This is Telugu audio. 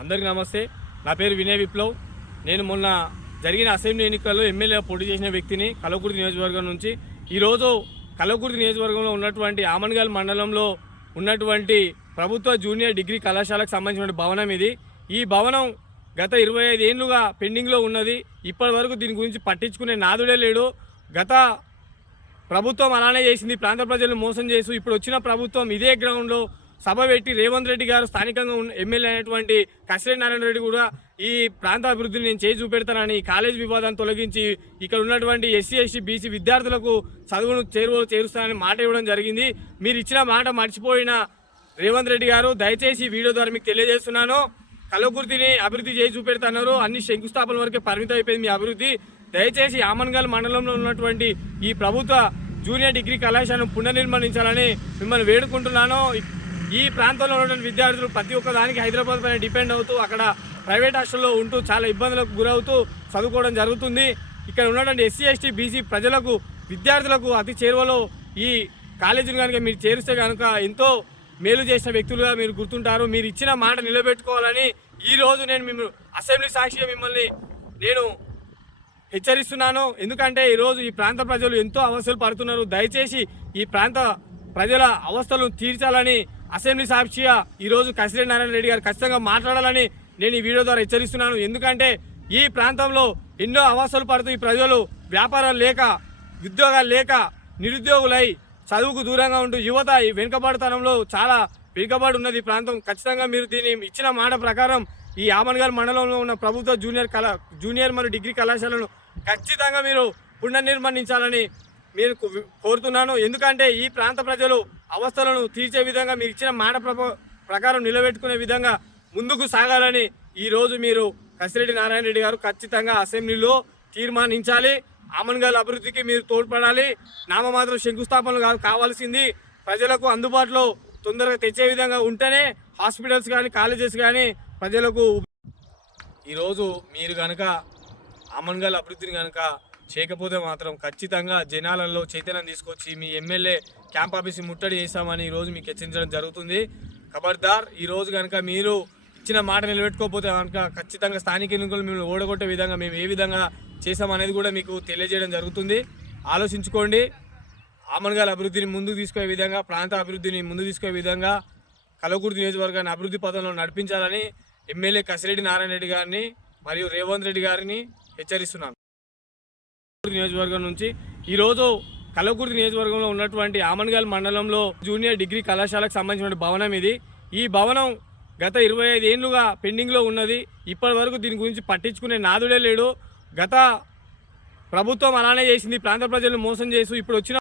అందరికీ నమస్తే. నా పేరు వినయ్ విప్లవ్. నేను మొన్న జరిగిన అసెంబ్లీ ఎన్నికల్లో ఎమ్మెల్యే పోటీ చేసిన వ్యక్తిని కలవకుర్తి నియోజకవర్గం నుంచి. ఈరోజు కలవకుర్తి నియోజకవర్గంలో ఉన్నటువంటి ఆమన్గల్ మండలంలో ఉన్నటువంటి ప్రభుత్వ జూనియర్ డిగ్రీ కళాశాలకు సంబంధించిన భవనం ఇది. ఈ భవనం గత ఇరవై ఐదు ఏళ్ళుగా పెండింగ్లో ఉన్నది. ఇప్పటి వరకు దీని గురించి పట్టించుకునే నాదుడే లేడు. గత ప్రభుత్వం అలానే చేసింది. ప్రాంత ప్రజలను మోసం చేసు ఇప్పుడు వచ్చిన ప్రభుత్వం ఇదే గ్రౌండ్లో సభ పెట్టి రేవంత్ రెడ్డి గారు స్థానికంగా ఉన్న ఎమ్మెల్యే అయినటువంటి కసిరే నారాయణ రెడ్డి కూడా ఈ ప్రాంత అభివృద్ధిని నేను చేయి చూపెడతానని ఈ కాలేజ్ వివాదాన్ని తొలగించి ఇక్కడ ఉన్నటువంటి ఎస్సీ ఎస్టీ బీసీ విద్యార్థులకు చదువును చేరువ చేరుస్తానని మాట ఇవ్వడం జరిగింది. మీరు ఇచ్చిన మాట మర్చిపోయిన రేవంత్ రెడ్డి గారు దయచేసి వీడియో ద్వారా మీకు తెలియజేస్తున్నాను. కలవకుర్తిని అభివృద్ధి చేసి చూపెడుతున్నారు అన్ని శంకుస్థాపన వరకే పరిమితం అయిపోయింది మీ అభివృద్ధి. దయచేసి ఆమన్గల్ మండలంలో ఉన్నటువంటి ఈ ప్రభుత్వ జూనియర్ డిగ్రీ కళాశాలను పునర్నిర్మాణించాలని మిమ్మల్ని వేడుకుంటున్నాను. ఈ ప్రాంతంలో ఉన్నటువంటి విద్యార్థులు ప్రతి ఒక్క దానికి హైదరాబాద్ పైన డిపెండ్ అవుతూ అక్కడ ప్రైవేట్ హాస్టల్లో ఉంటూ చాలా ఇబ్బందులకు గురవుతూ చదువుకోవడం జరుగుతుంది. ఇక్కడ ఉన్నటువంటి ఎస్సీ ఎస్టీ బీసీ ప్రజలకు విద్యార్థులకు అతి చేరువలో ఈ కాలేజీని కనుక మీరు చేరిస్తే కనుక ఎంతో మేలు చేసిన వ్యక్తులుగా మీరు గుర్తుంటారు. మీరు ఇచ్చిన మాట నిలబెట్టుకోవాలని ఈరోజు నేను మిమ్మల్ని అసెంబ్లీ సాక్షిగా మిమ్మల్ని నేను హెచ్చరిస్తున్నాను. ఎందుకంటే ఈరోజు ఈ ప్రాంత ప్రజలు ఎంతో అవస్థలు పడుతున్నారు. దయచేసి ఈ ప్రాంత ప్రజల అవస్థలను తీర్చాలని అసెంబ్లీ సాక్షిగా ఈరోజు కసిరెడ్డి నారాయణ రెడ్డి గారు ఖచ్చితంగా మాట్లాడాలని నేను ఈ వీడియో ద్వారా హెచ్చరిస్తున్నాను. ఎందుకంటే ఈ ప్రాంతంలో ఎన్నో అవస్థలు పడుతూ ఈ ప్రజలు వ్యాపారాలు లేక ఉద్యోగాలు లేక నిరుద్యోగులై చదువుకు దూరంగా ఉంటూ యువత ఈ వెనుకబడతనంలో చాలా వెనుకబడి ఉన్నది ఈ ప్రాంతం. ఖచ్చితంగా మీరు దీని ఇచ్చిన మాట ప్రకారం ఈ ఆమన్గల్ మండలంలో ఉన్న ప్రభుత్వ జూనియర్ కళా జూనియర్ మరియు డిగ్రీ కళాశాలను ఖచ్చితంగా మీరు పునర్నిర్మాణించాలని మీరు కో- కోరుతున్నాను. ఎందుకంటే ఈ ప్రాంత ప్రజలు అవస్థలను తీర్చే విధంగా మీరు ఇచ్చిన మాట ప్రకారం నిలబెట్టుకునే విధంగా ముందుకు సాగాలని ఈరోజు మీరు కసిరెడ్డి నారాయణ రెడ్డి గారు ఖచ్చితంగా అసెంబ్లీలో తీర్మానించాలి. ఆమన్గల్ అభివృద్ధికి మీరు తోడ్పడాలి. నామమాత్రం శంకుస్థాపనలు కాదు కావాల్సింది ప్రజలకు అందుబాటులో తొందరగా తెచ్చే విధంగా ఉంటేనే హాస్పిటల్స్ కానీ కాలేజెస్ కానీ ప్రజలకు ఈరోజు మీరు కనుక అమన్గల్ అభివృద్ధిని కనుక చేయకపోతే మాత్రం ఖచ్చితంగా జనాలలో చైతన్యం తీసుకొచ్చి మీ ఎమ్మెల్యే క్యాంప్ ఆఫీస్ ముట్టడి చేస్తామని ఈరోజు మీకు హెచ్చరించడం జరుగుతుంది. ఖబర్దార్ ఈరోజు కనుక మీరు ఇచ్చిన మాట నిలబెట్టుకోకపోతే కనుక ఖచ్చితంగా స్థానిక ఎన్నికలు మిమ్మల్ని ఓడగొట్టే విధంగా మేము ఏ విధంగా చేసామనేది కూడా మీకు తెలియజేయడం జరుగుతుంది. ఆలోచించుకోండి. ఆమన్గల్ అభివృద్ధిని ముందుకు తీసుకునే విధంగా ప్రాంత అభివృద్ధిని ముందుకు తీసుకునే విధంగా కలగూరు నియోజకవర్గాన్ని అభివృద్ధి పథంలో నడిపించాలని ఎమ్మెల్యే కసిరెడ్డి నారాయణ రెడ్డి గారిని మరియు రేవంత్ రెడ్డి గారిని హెచ్చరిస్తున్నాను. నియోజకవర్గం నుంచి ఈరోజు కలవకుర్తి నియోజకవర్గంలో ఉన్నటువంటి ఆమన్గల్ మండలంలో జూనియర్ డిగ్రీ కళాశాలకు సంబంధించిన భవనం ఇది. ఈ భవనం గత ఇరవై ఐదు ఏళ్ళుగా పెండింగ్లో ఉన్నది. ఇప్పటి వరకు దీని గురించి పట్టించుకునే నాదుడే లేడు. గత ప్రభుత్వం అలానే చేసింది. ప్రాంత ప్రజలను మోసం చేస్తూ ఇప్పుడు వచ్చిన